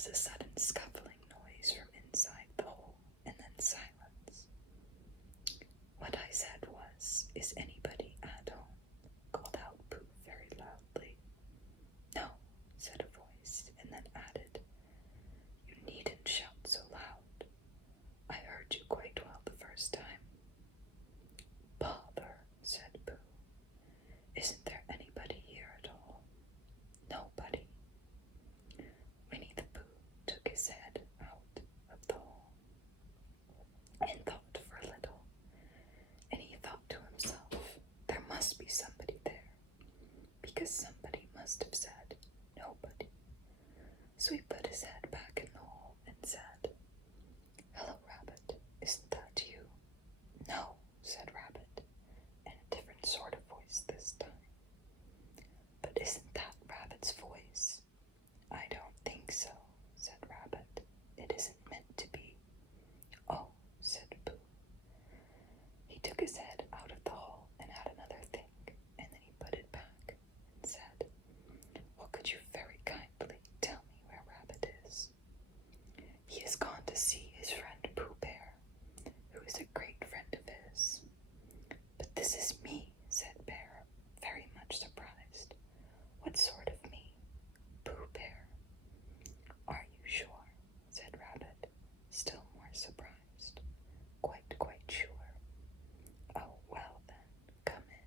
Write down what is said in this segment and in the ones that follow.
was a sudden scuffling noise from inside the hole, and then silence. What I said was, "Is anybody at home?" called out Pooh very loudly. "No," said a voice, and then added, "You needn't shout so loud. I heard you quite well the first time." "Bother," said Pooh. "Isn't there anybody here at all?" "Nobody." Winnie the Pooh took his head out of the hole and thought for a little, and he thought to himself, there must be somebody there, because somebody must have said nobody. So he put his head back in the hole and said, "Hello, Rabbit, isn't that you?" "No," said Rabbit, in a different sort of voice this time. "But isn't that Rabbit's voice?" "I don't think so," said Rabbit. "It isn't meant to be." "Oh," said Pooh. He took his head out of the hole and had another think, and then he put it back and said, "Well, could you very kindly tell me where Rabbit is?" "He has gone to see his friend Pooh Bear, who is a great friend of his." "But this is me," said Bear, very much surprised. "What sort of me?" "Pooh Bear." "Are you sure?" said Rabbit, still more surprised. Quite sure." "Oh, well then, come in."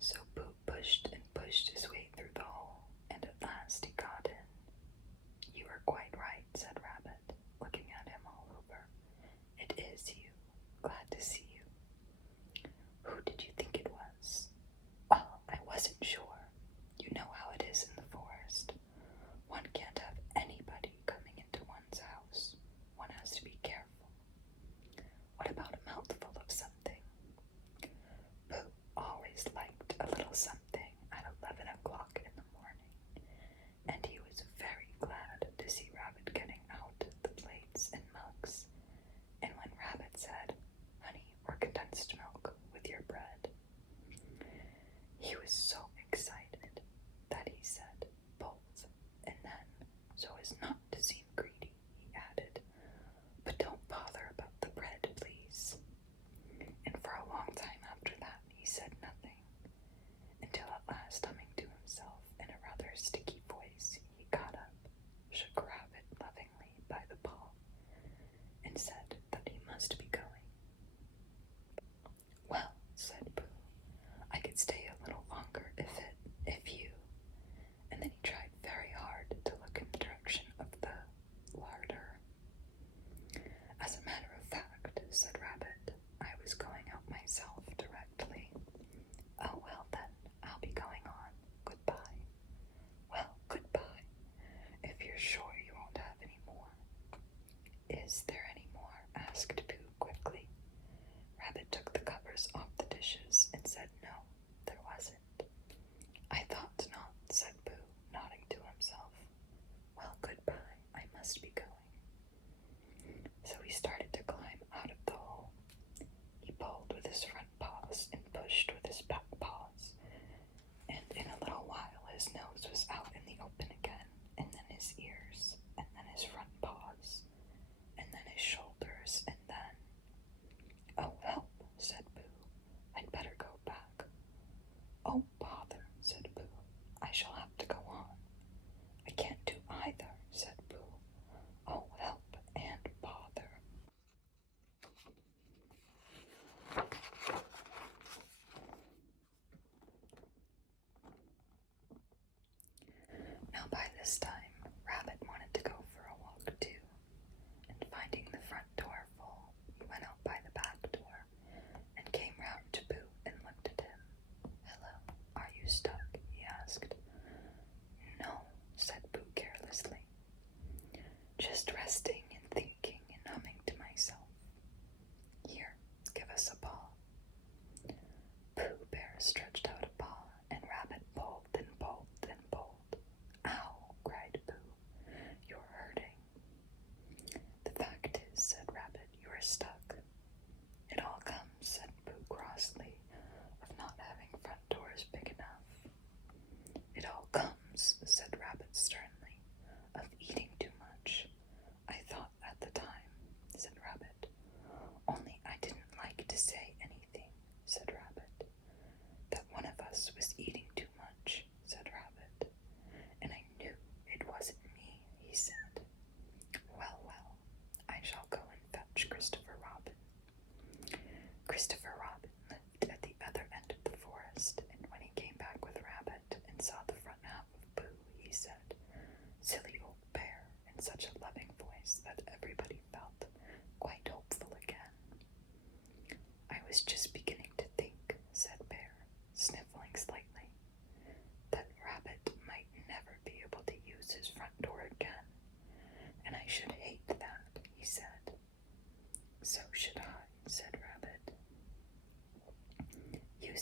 So Pooh pushed and pushed his way through the hole, and at last he got in. "You are quite right," said Rabbit, looking at him all over. "It is you. Glad to see you. Who did you think it was?" "Well, I wasn't sure. You know how it is in the forest. One can't have anybody coming into one's house. One has to be careful. What about a mouthful of something?" Pooh always liked a little something at 11 o'clock in the morning, and he was very glad to see Rabbit getting out the plates and mugs, and when Rabbit said, "Honey or condensed milk with your bread," he was so excited that he said both, and then, so as not to seem greedy, he added, "But don't bother about the bread, please." And for a long time after that he said nothing, until at last, humming to himself in a rather sticky voice, he got up, shook Rabbit lovingly by the paw, and said that he must be going. "Well," said Pooh, "I could stay a little longer if you," and then he tried very hard to look in the direction of the larder. "As a matter of fact," said Rabbit, "I was going out myself directly." "Oh, well then, I'll be going on. Goodbye." "Well, goodbye, if you're sure you won't have any more." "Is there any more?" asked Pooh quickly. Rabbit took the covers off the dishes and said no, there wasn't. "I thought not," said Pooh, nodding to himself. "Well, goodbye, I must be going." So he started to climb out of the hole. He pulled with his front paws and pushed with his back paws, and in a little while his nose was out in the open again, and then his ears, and then his front paws, and then his shoulders, and then— "Oh, help," said Pooh.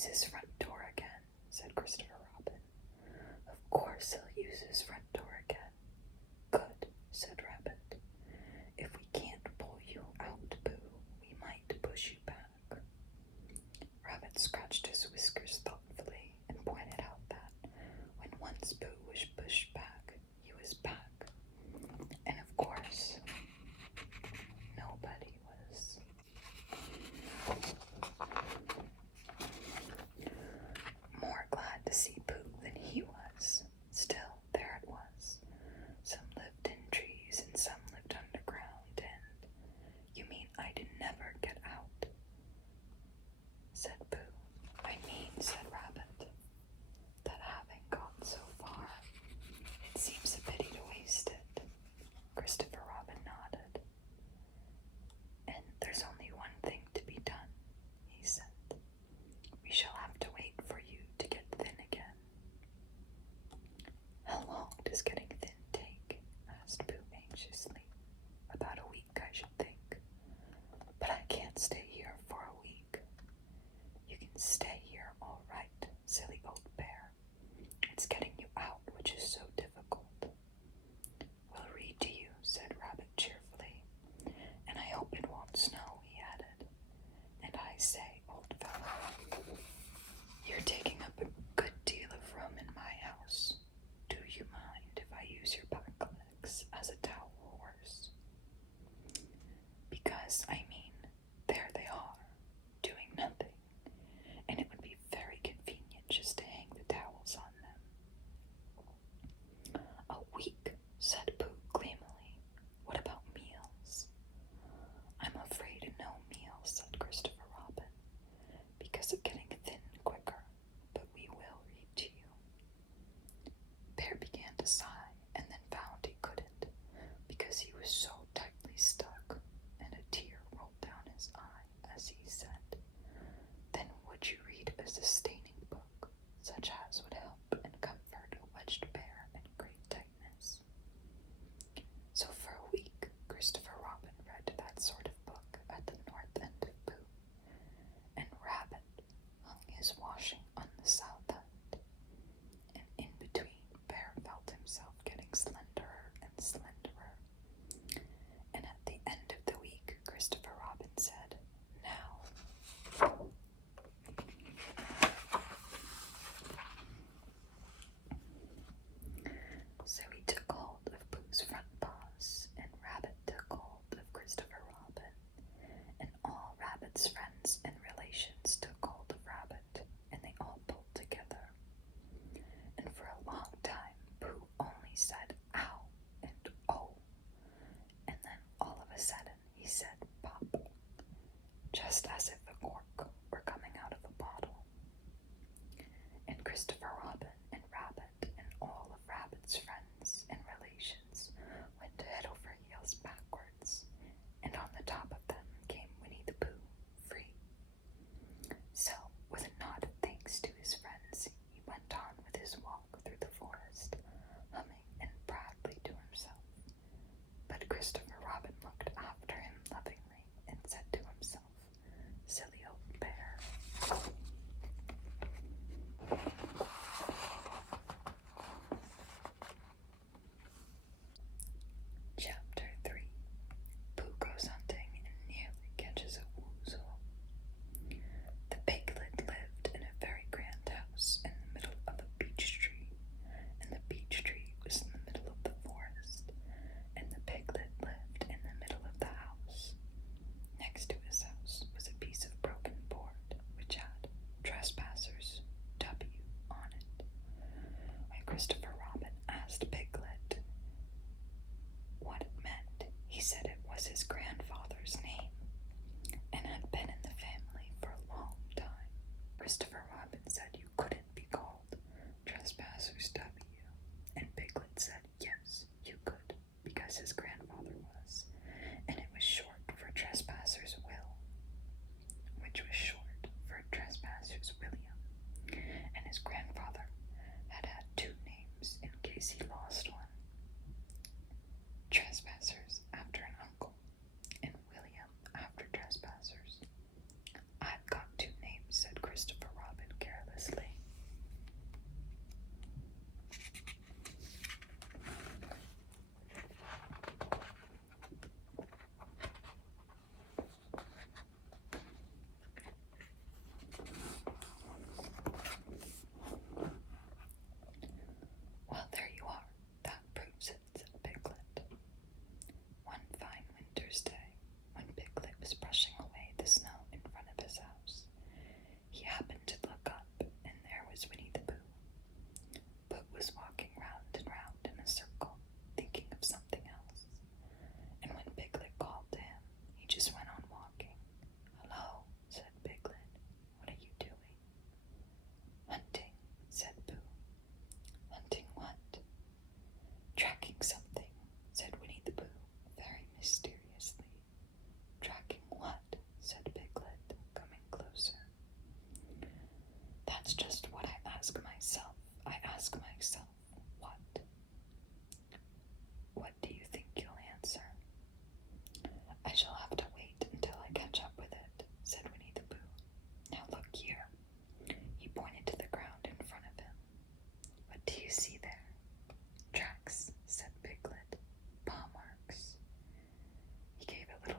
use his front door again, said Christopher Robin. Of course he'll use his front door again. Good, said Rabbit. If we can't pull you out, Pooh, we might push you back. Rabbit scratched his whiskers thoughtfully and pointed out that when once Pooh was pushed back, he was back. And of course, nobody was. More glad to see Pooh than he was. Still, there it was. Some lived in trees and some lived underground, and you mean I'd never get out? Said Pooh. I mean, said Rabbit, that having got so far, it seems a pity to waste it. Christopher Robin nodded. And there's only one thing to be done, he said. We shall have to wait for you to get thin again. How long does getting thin take? Asked Pooh anxiously. About a week, I should think. But I can't stay here for a week. You can stay here all right, silly old bear. It's getting you out which is so difficult. We'll read to you, said Rabbit cheerfully. And I hope it won't snow, he added. And I say, old fellow, you're taking up a good deal of room in my house. Do you mind if I use your back legs as a towel horse? Because, I mean, there they are, doing nothing, and it would be very convenient just to hang the towels on them. A week, said Pooh gloomily. What about meals? I'm afraid no meals, said Christopher Robin, because of getting thin quicker, but we will read to you. Bear began to sigh, and then found he couldn't, because he was so tightly stuck, and a tear rolled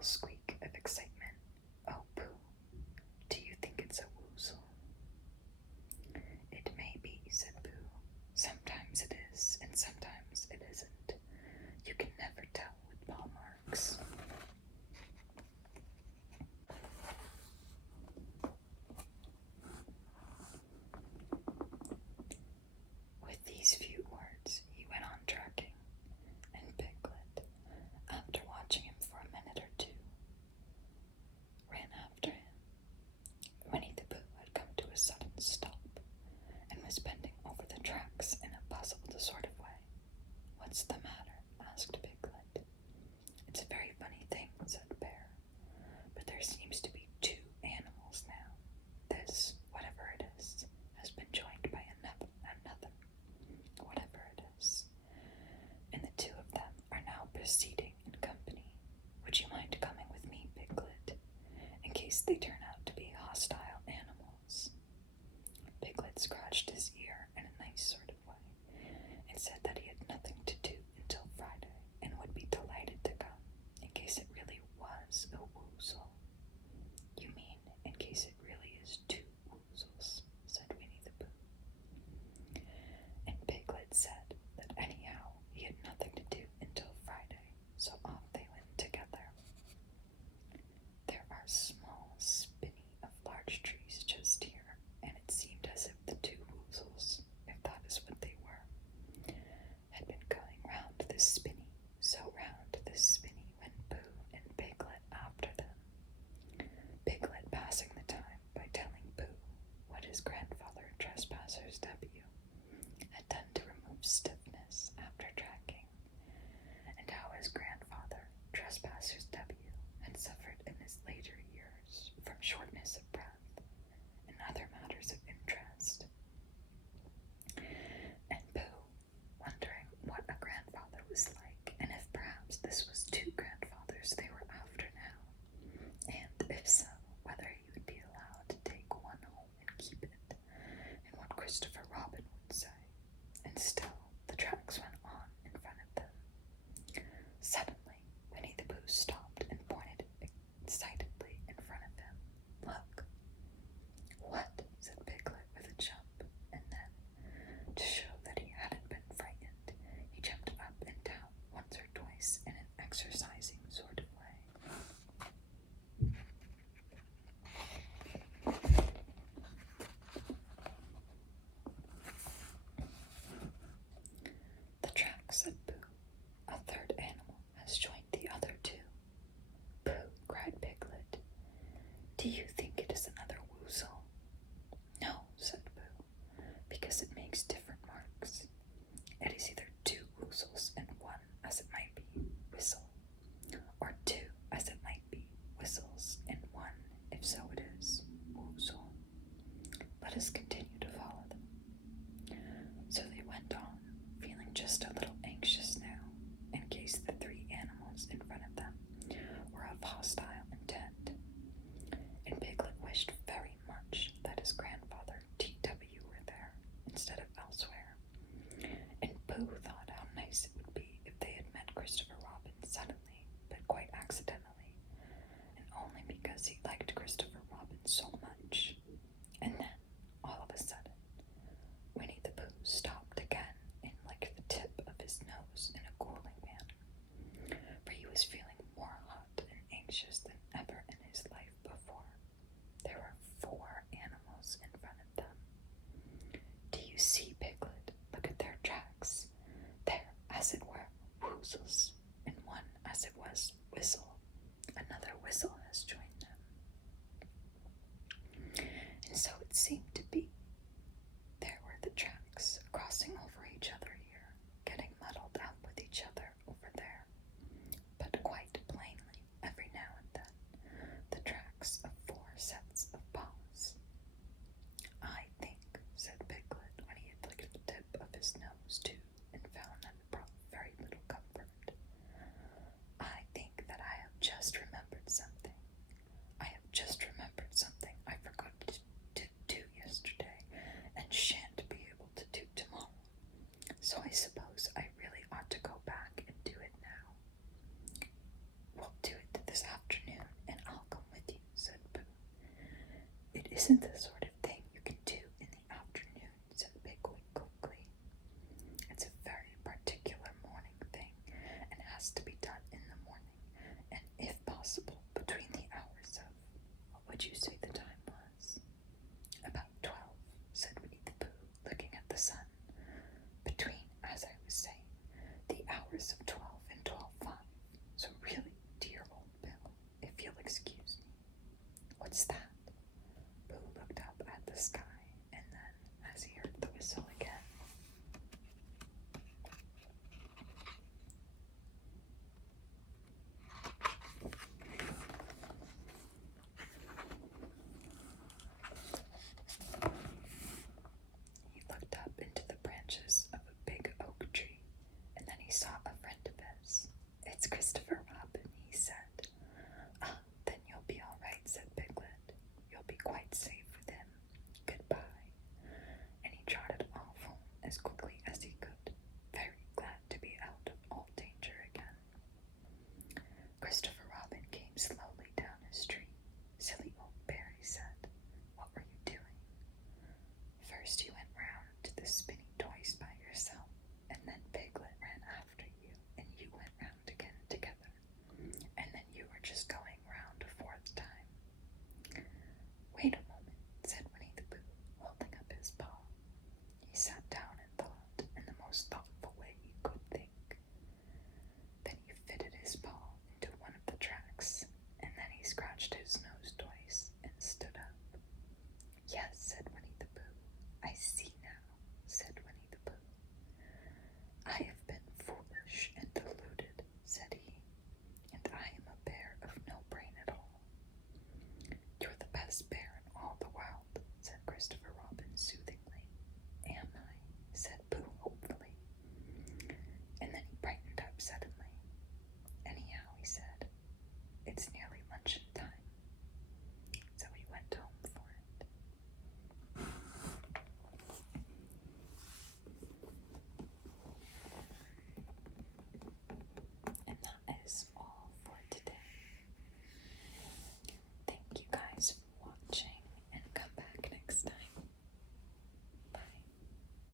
little squeak of excitement. "Oh, Pooh, do you think it's a woozle?" "It may be," said Pooh. "Sometimes it is, and sometimes it isn't. You can never tell with paw marks." With these few words, he went on tracking, and Piglet, after watching him for a minute or two, ran after him. Winnie the Pooh had come to a sudden stop and was bending over the tracks in a puzzled sort of way. "What's the matter?" asked Piglet. "It's a very funny thing," said Bear, "but there seems to be two animals now. This, whatever it is, has been joined by another, whatever it is, and the two of them are now proceeding in company. Would you mind coming with me, Piglet, in case they turn out to be hostile animals?" Piglet scratched his ear in a nice sort of way and said that he had nothing to do until Friday and would be delighted to come in case it really was a woozle. "You mean in case it really is two woozles," said Winnie the Pooh. And Piglet said that anyhow he had nothing to do until Friday, so off they went together. There are small spinney of large trees just here, and it seemed as if the two woozles, if that is what they were, had been going round this spinney, so round this spinney went Pooh and Piglet after them. Piglet passing the time by telling Pooh what his grandfather, Trespassers W, had done to remove stiffness after tracking, and how his grandfather, Trespassers W, had suffered in his later years from shortness of breath and other matters of interest. And Pooh, wondering what a grandfather was like, and if perhaps this was two grandfathers they were after now, and if so, whether he would be allowed to take one home and keep it, and what Christopher Robin would say. And still the tracks went on in front of them. Suddenly, Winnie the Pooh stopped and pointed excitedly in front of him. "Look!" "What?" said Piglet with a jump, and then, to show that he hadn't been frightened, he jumped up and down once or twice in an exercising sort of way. "The track," said Pooh. "A third animal has joined the other two." "Pooh," cried Piglet, "do you think it is another woozle?" "No," said Pooh, "because it makes different marks. It is either two woozles and one, as it might be, whistle, or two, as it might be, whistles and one, if so it is, woozle. Let us continue to follow them." So they went on, feeling just a little anxious now, in case the three animals in front of them were of hostile intent. And Piglet wished very much that his grandfather T.W. were there instead of elsewhere. And Pooh thought how nice it would be if they had met Christopher Robin suddenly, but quite accidentally, and only because he liked Christopher Robin so much. And then, all of a sudden, Winnie the Pooh stopped again and licked the tip of his nose in a cooling manner, for he was feeling more hot and anxious than ever in his life before. There were 4 animals in front of them. "Do you see, Piglet? Look at their tracks. They're, as it were, woozles, and one, as it was, whistle. Another whistle has joined them." And so it seemed to be. There were the tracks, crossing over each other here, getting muddled up with each other over there, but quite plainly, every now and then, the tracks of 4 sets of paws. "I think," said Piglet, when he had licked the tip of his nose too, and found that it brought very little comfort, What's that?